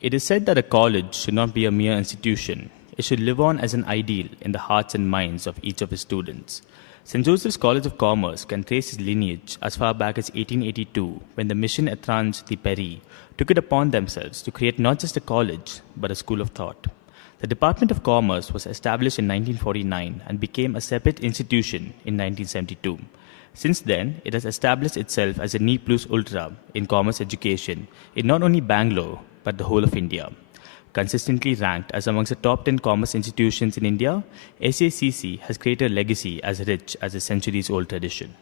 It is said that a college should not be a mere institution. It should live on as an ideal in the hearts and minds of each of its students. St. Joseph's College of Commerce can trace its lineage as far back as 1882, when the Mission Étrange de Paris took it upon themselves to create not just a college, but a school of thought. The Department of Commerce was established in 1949 and became a separate institution in 1972. Since then, it has established itself as a ne plus ultra in commerce education in not only Bangalore, but the whole of India. Consistently ranked as amongst the top 10 commerce institutions in India, SJCC has created a legacy as rich as a centuries-old tradition.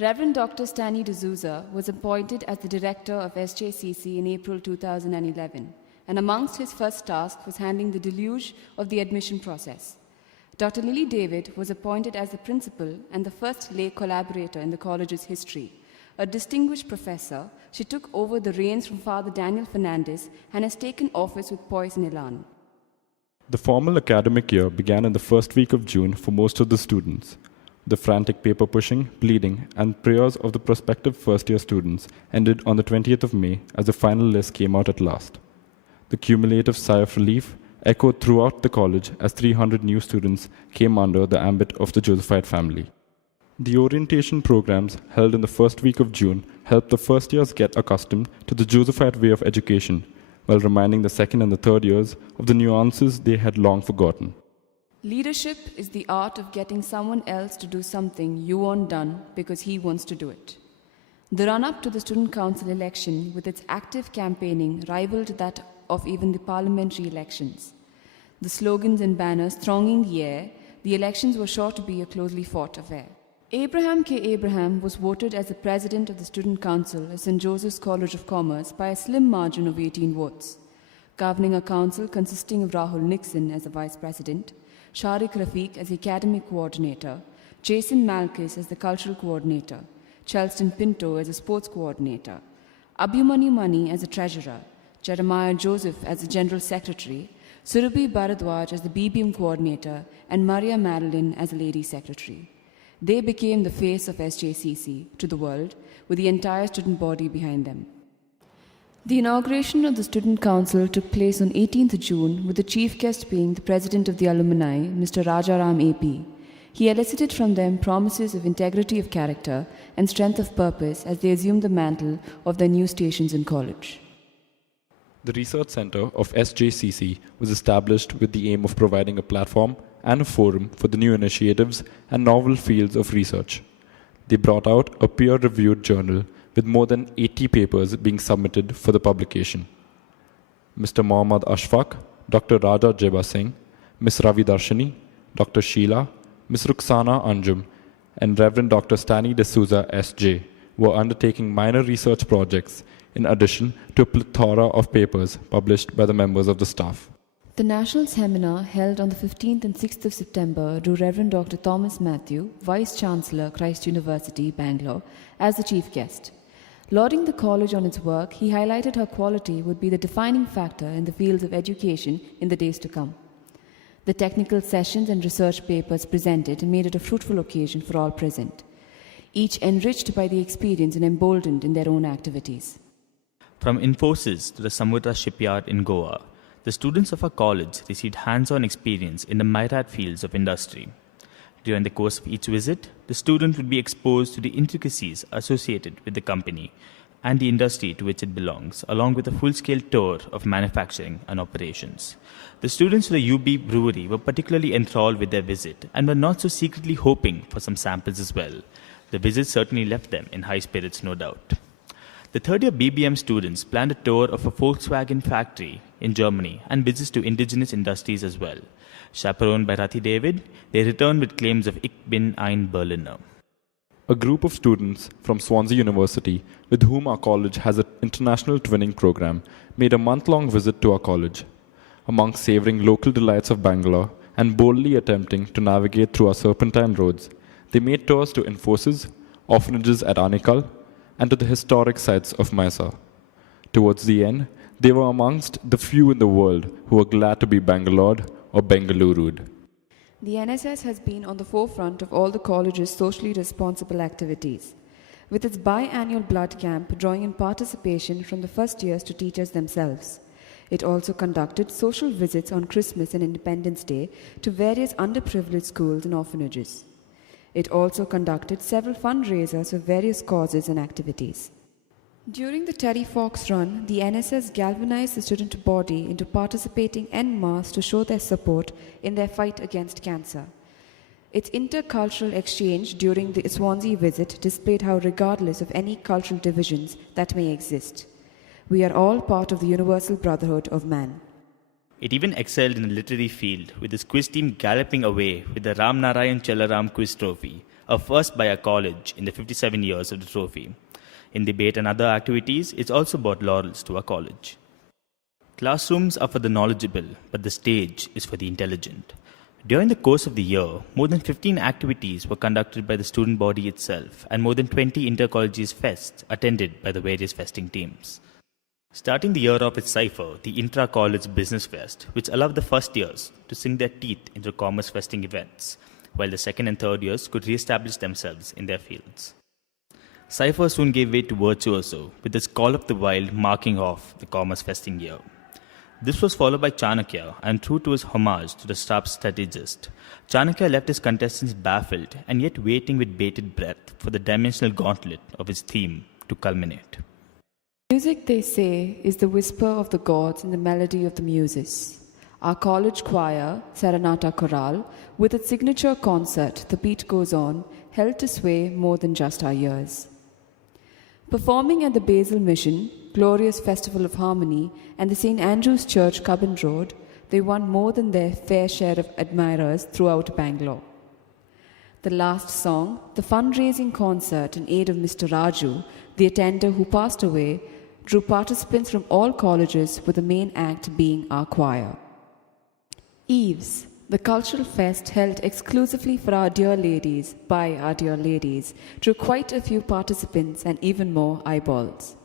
Reverend Dr. Stanley D'Souza was appointed as the director of SJCC in April 2011, and amongst his first tasks was handling the deluge of the admission process. Dr. Lily David was appointed as the principal and the first lay collaborator in the college's history. A distinguished professor, she took over the reins from Father Daniel Fernandez and has taken office with poise and elan. The formal academic year began in the first week of June for most of the students. The frantic paper pushing, pleading, and prayers of the prospective first-year students ended on the 20th of May as the final list came out at last. The cumulative sigh of relief echoed throughout the college as 300 new students came under the ambit of the Josephite family. The orientation programs held in the first week of June helped the first years get accustomed to the Josephite way of education, while reminding the second and the third years of the nuances they had long forgotten. Leadership is the art of getting someone else to do something you want done because he wants to do it. The run-up to the Student Council election with its active campaigning rivaled that of even the parliamentary elections. The slogans and banners thronging the air, the elections were sure to be a closely fought affair. Abraham K. Abraham was voted as the president of the Student Council at St. Joseph's College of Commerce by a slim margin of 18 votes. Governing a council consisting of Rahul Nixon as the vice president, Shariq Rafiq as the academic coordinator, Jason Malkus as the cultural coordinator, Chelston Pinto as a sports coordinator, Abhimani Mani as a treasurer, Jeremiah Joseph as the general secretary, Surabhi Bharadwaj as the BBM coordinator, and Maria Madeline as the lady secretary. They became the face of SJCC to the world, with the entire student body behind them. The inauguration of the Student Council took place on 18th June, with the chief guest being the president of the alumni, Mr. Rajaram AP. He elicited from them promises of integrity of character and strength of purpose as they assumed the mantle of their new stations in college. The Research Center of SJCC was established with the aim of providing a platform and a forum for the new initiatives and novel fields of research. They brought out a peer-reviewed journal with more than 80 papers being submitted for the publication. Mr. Mohammad Ashfaq, Dr. Raja Jeba Singh, Ms. Ravi Darshani, Dr. Sheila, Ms. Ruxana Anjum, and Reverend Dr. Stanley D'Souza S.J. were undertaking minor research projects in addition to a plethora of papers published by the members of the staff. The national seminar held on the 15th and 6th of September drew Reverend Dr. Thomas Matthew, Vice Chancellor, Christ University, Bangalore, as the chief guest. Lauding the college on its work, he highlighted how quality would be the defining factor in the fields of education in the days to come. The technical sessions and research papers presented made it a fruitful occasion for all present, each enriched by the experience and emboldened in their own activities. From Infosys to the Samudra shipyard in Goa, the students of our college received hands-on experience in the myriad fields of industry. During the course of each visit, the student would be exposed to the intricacies associated with the company and the industry to which it belongs, along with a full-scale tour of manufacturing and operations. The students of the UB Brewery were particularly enthralled with their visit and were not so secretly hoping for some samples as well. The visit certainly left them in high spirits, no doubt. The third-year BBM students planned a tour of a Volkswagen factory in Germany and visits to indigenous industries as well. Chaperoned by Rathi David, they returned with claims of Ich bin ein Berliner. A group of students from Swansea University, with whom our college has an international twinning program, made a month-long visit to our college. Among savouring local delights of Bangalore and boldly attempting to navigate through our serpentine roads, they made tours to Infosys, orphanages at Anikal, and to the historic sites of Mysore. Towards the end, they were amongst the few in the world who were glad to be Bangalored or Bengaluru'd. The NSS has been on the forefront of all the college's socially responsible activities, with its biannual blood camp drawing in participation from the first years to teachers themselves. It also conducted social visits on Christmas and Independence Day to various underprivileged schools and orphanages. It also conducted several fundraisers for various causes and activities. During the Terry Fox run, the NSS galvanized the student body into participating en masse to show their support in their fight against cancer. Its intercultural exchange during the Swansea visit displayed how, regardless of any cultural divisions that may exist, we are all part of the universal brotherhood of man. It even excelled in the literary field, with its quiz team galloping away with the Ram Narayan Chalaram Quiz Trophy, a first by a college in the 57 years of the trophy. In debate and other activities, it's also brought laurels to our college. Classrooms are for the knowledgeable, but the stage is for the intelligent. During the course of the year, more than 15 activities were conducted by the student body itself, and more than 20 intercollegiate fests attended by the various festing teams. Starting the year off with Cypher, the intra-college business fest, which allowed the first years to sink their teeth into commerce festing events, while the second and third years could re-establish themselves in their fields. Cypher soon gave way to Virtuoso, with its Call of the Wild marking off the commerce festing year. This was followed by Chanakya, and true to his homage to the sharp strategist, Chanakya left his contestants baffled and yet waiting with bated breath for the dimensional gauntlet of his theme to culminate. Music, they say, is the whisper of the gods and the melody of the muses. Our college choir, Serenata Chorale, with its signature concert, The Beat Goes On, held to sway more than just our ears. Performing at the Basil Mission, Glorious Festival of Harmony, and the St. Andrew's Church, Cubbon Road, they won more than their fair share of admirers throughout Bangalore. The last song, the fundraising concert in aid of Mr. Raju, the attender who passed away, drew participants from all colleges, with the main act being our choir. Eves, the cultural fest held exclusively for our dear ladies, by our dear ladies, drew quite a few participants and even more eyeballs.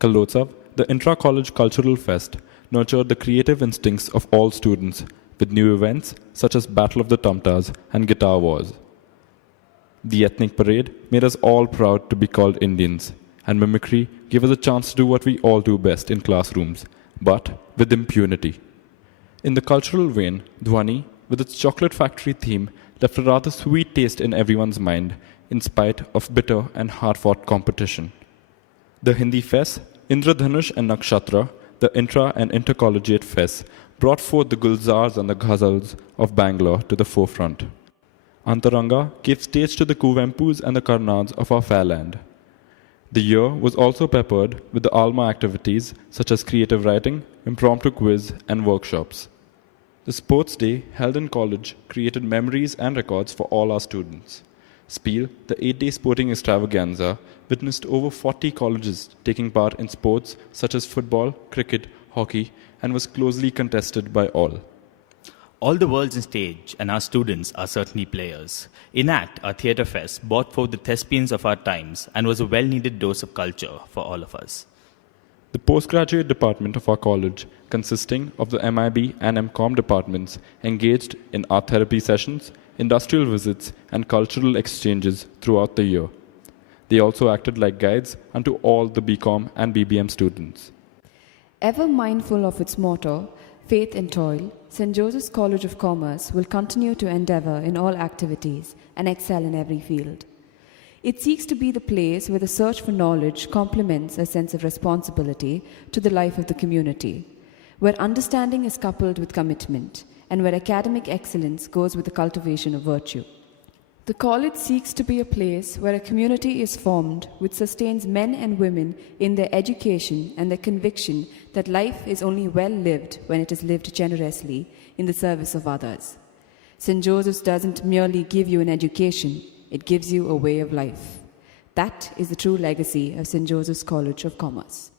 Kalotsav, the intra-college cultural fest, nurtured the creative instincts of all students, with new events such as Battle of the Tamtas and Guitar Wars. The ethnic parade made us all proud to be called Indians, and mimicry gave us a chance to do what we all do best in classrooms, but with impunity. In the cultural vein, Dhwani, with its chocolate factory theme, left a rather sweet taste in everyone's mind, in spite of bitter and hard-fought competition. The Hindi Fest, Indradhanush and Nakshatra, the intra- and intercollegiate fests, brought forth the Gulzars and the Ghazals of Bangalore to the forefront. Antaranga gave stage to the Kuvempus and the Karnads of our fair land. The year was also peppered with the Alma activities such as creative writing, impromptu quiz, and workshops. The sports day held in college created memories and records for all our students. Spiel, the 8-day sporting extravaganza, witnessed over 40 colleges taking part in sports such as football, cricket, hockey, and was closely contested by all. All the world's on stage, and our students are certainly players. Enact, our theatre fest, brought forth the thespians of our times and was a well-needed dose of culture for all of us. The postgraduate department of our college, consisting of the MIB and MCOM departments, engaged in art therapy sessions, industrial visits, and cultural exchanges throughout the year. They also acted like guides unto all the BCom and BBM students. Ever mindful of its motto, Faith and Toil, St. Joseph's College of Commerce will continue to endeavour in all activities and excel in every field. It seeks to be the place where the search for knowledge complements a sense of responsibility to the life of the community, where understanding is coupled with commitment, and where academic excellence goes with the cultivation of virtue. The college seeks to be a place where a community is formed which sustains men and women in their education and their conviction that life is only well lived when it is lived generously in the service of others. St. Joseph's doesn't merely give you an education, it gives you a way of life. That is the true legacy of St. Joseph's College of Commerce.